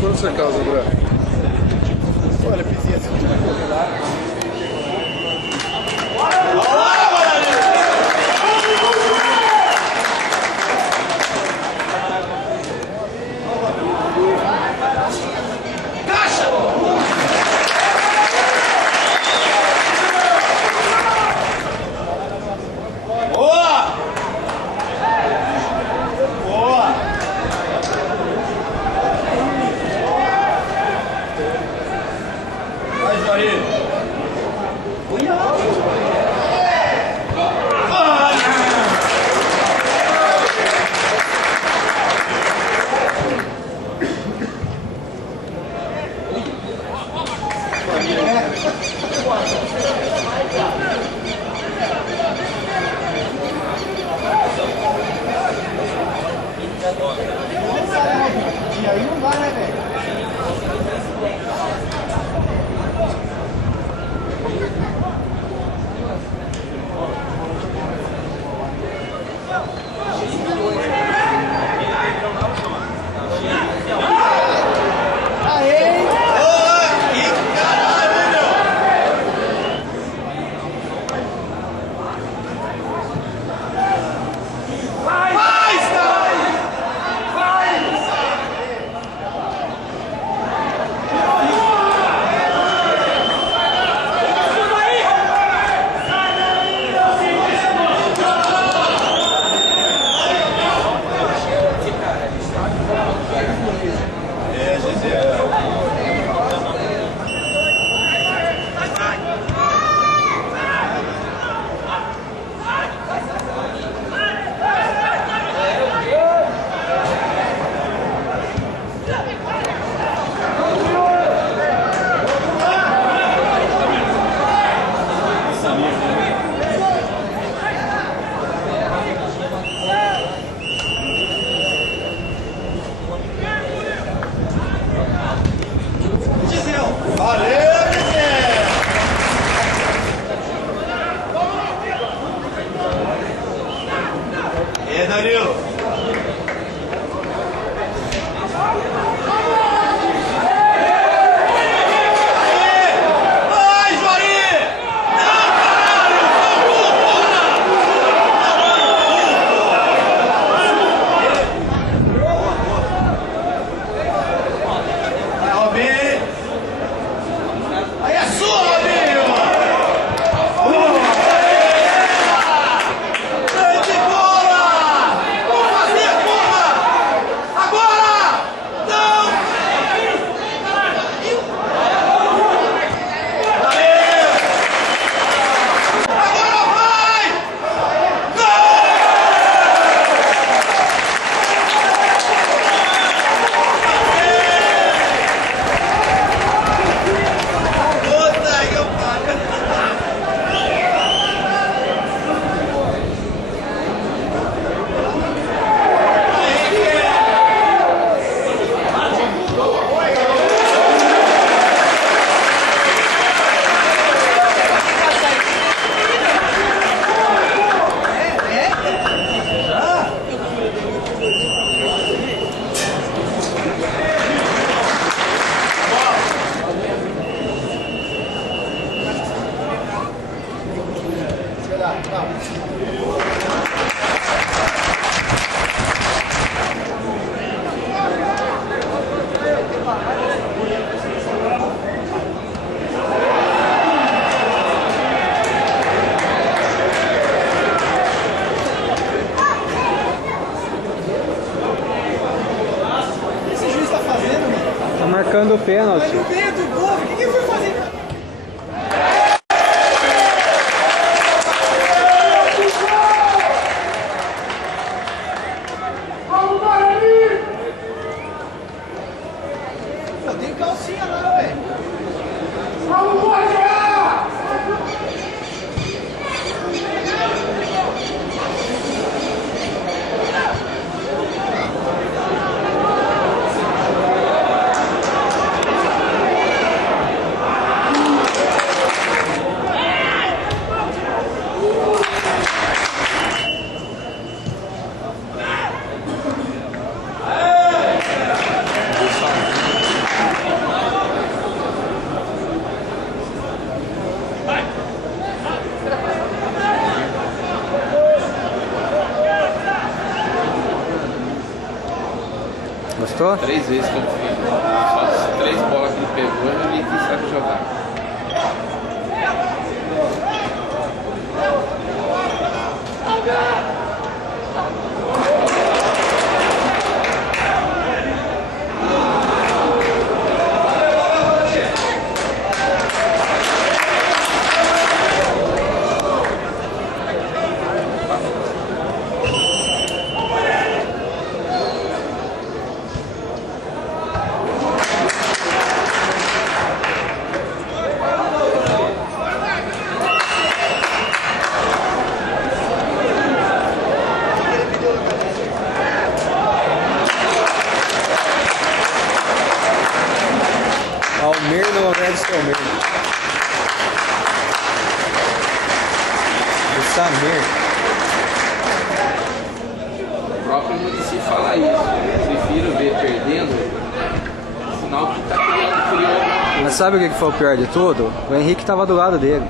Quando você casa, André? Olha, Pizinha, se tu vai correr lá. E aí não vai, né, velho? Danilo! Marcando o pênalti. Mas no meio do gol, o que foi fazer? Pô, tem calcinha lá, velho. Vamos, jogar! gostou? 3 vezes que eu fiz. Só as 3 bolas que ele pegou, eu vi que sabe jogar. Almir no lugar do Selmir. O Samir. O próprio município fala isso. Prefiro ver perdendo, sinal que tá criando. Mas sabe o que foi o pior de tudo? O Henrique tava do lado dele.